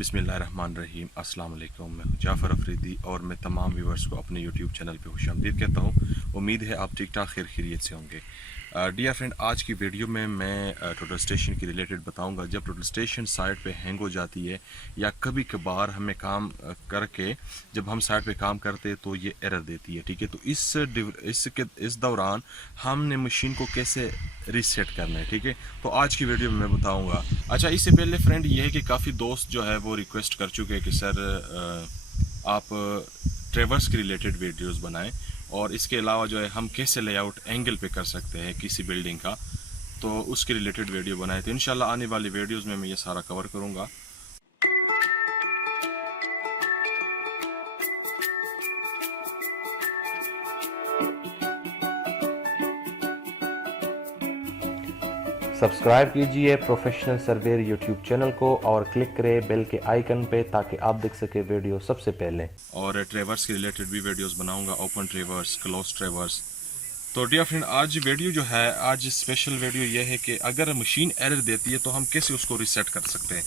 बिस्मिल्लाहिर्रहमानिर्रहीम। अस्सलाम वालेकुम। मैं जाफ़र अफरीदी और मैं तमाम व्यूवर्स को अपने यूट्यूब चैनल पे खुशामदीद कहता हूँ। उम्मीद है आप ठीक ठाक खैरियत से होंगे। डियर फ्रेंड, आज की वीडियो में मैं टोटल स्टेशन की रिलेटेड बताऊंगा। जब टोटल स्टेशन साइट पे हैंग हो जाती है या कभी कभार हमें काम करके जब हम साइट पे काम करते हैं तो ये एरर देती है, ठीक है। तो इस दौरान हमने मशीन को कैसे रीसेट करना है, ठीक है। तो आज की वीडियो में मैं बताऊंगा। अच्छा, इससे पहले फ्रेंड ये है कि काफ़ी दोस्त जो है वो रिक्वेस्ट कर चुके हैं कि सर आप ट्रेवर्स के रिलेटेड वीडियोस बनाएं, और इसके अलावा जो है हम कैसे लेआउट एंगल पे कर सकते हैं किसी बिल्डिंग का, तो उसके रिलेटेड वीडियो बनाए। तो इंशाल्लाह आने वाली वीडियोस में मैं ये सारा कवर करूँगा। सब्सक्राइब कीजिए प्रोफेशनल सर्वेयर यूट्यूब चैनल को और क्लिक करें बेल के आइकन पे ताकि आप देख सके वीडियो सबसे पहले। और ट्रेवर्स के रिलेटेड भी वीडियोस बनाऊंगा, ओपन ट्रेवर्स, क्लोज ट्रेवर्स। तो डियर फ्रेंड, आज वीडियो जो है, आज स्पेशल वीडियो ये है कि अगर मशीन एरर देती है तो हम कैसे उसको रीसेट कर सकते हैं।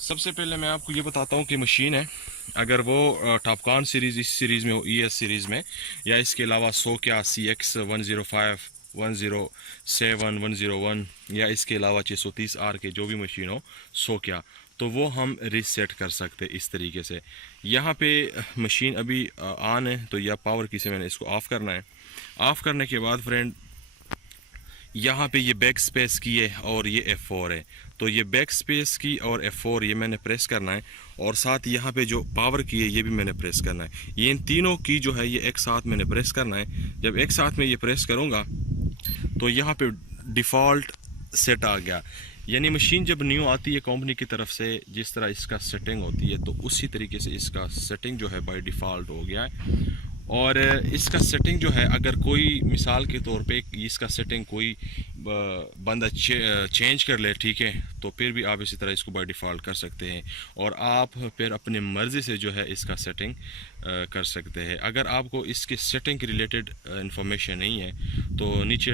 सबसे पहले मैं आपको ये बताता हूँ कि मशीन है, अगर वो टॉपकॉन सीरीज़, इस सीरीज़ में हो, ES सीरीज़ में, या इसके अलावा सोक्या CX 105, 107, 101, या इसके अलावा 630R के जो भी मशीन हो सोक्या, तो वो हम रीसेट कर सकते इस तरीके से। यहाँ पे मशीन अभी ऑन है, तो यह पावर की से मैंने इसको ऑफ़ करना है। ऑफ़ करने के बाद फ्रेंड यहाँ पे ये बैक स्पेस की है और ये F4 है, तो ये बैक स्पेस की और F4 ये मैंने प्रेस करना है, और साथ यहाँ पे जो पावर की है ये भी मैंने प्रेस करना है। ये इन तीनों की जो है ये एक साथ मैंने प्रेस करना है। जब एक साथ में ये प्रेस करूँगा तो यहाँ पे डिफ़ॉल्ट सेट आ गया, यानी मशीन जब न्यू आती है कंपनी की तरफ से जिस तरह इसका सेटिंग होती है तो उसी तरीके से इसका सेटिंग जो है बाय डिफ़ॉल्ट हो गया है। और इसका सेटिंग जो है, अगर कोई मिसाल के तौर पे इसका सेटिंग कोई बंदा चेंज कर ले, ठीक है, तो फिर भी आप इसी तरह इसको बाय डिफ़ॉल्ट कर सकते हैं, और आप फिर अपने मर्ज़ी से जो है इसका सेटिंग कर सकते हैं। अगर आपको इसकी सेटिंग के रिलेटेड इंफॉर्मेशन नहीं है तो नीचे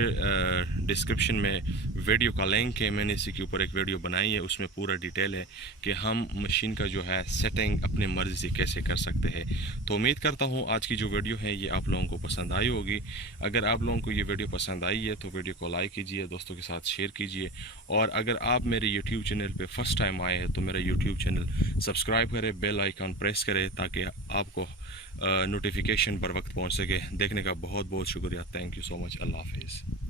डिस्क्रिप्शन में वीडियो का लिंक है, मैंने इसी के ऊपर एक वीडियो बनाई है, उसमें पूरा डिटेल है कि हम मशीन का जो है सेटिंग अपने मर्ज़ी से कैसे कर सकते हैं। तो उम्मीद करता हूँ आज की जो वीडियो है ये आप लोगों को पसंद आई होगी। अगर आप लोगों को ये वीडियो पसंद आई है तो वीडियो को लाइक कीजिए, दोस्तों के साथ शेयर कीजिए, और अगर आप मेरे यूट्यूब चैनल पे फर्स्ट टाइम आए हैं तो मेरा यूट्यूब चैनल सब्सक्राइब करें, बेल आइकन प्रेस करें ताकि आपको नोटिफिकेशन बर वक्त पहुँच सके। देखने का बहुत बहुत शुक्रिया। Thank you so much. अल्लाह हाफिज़।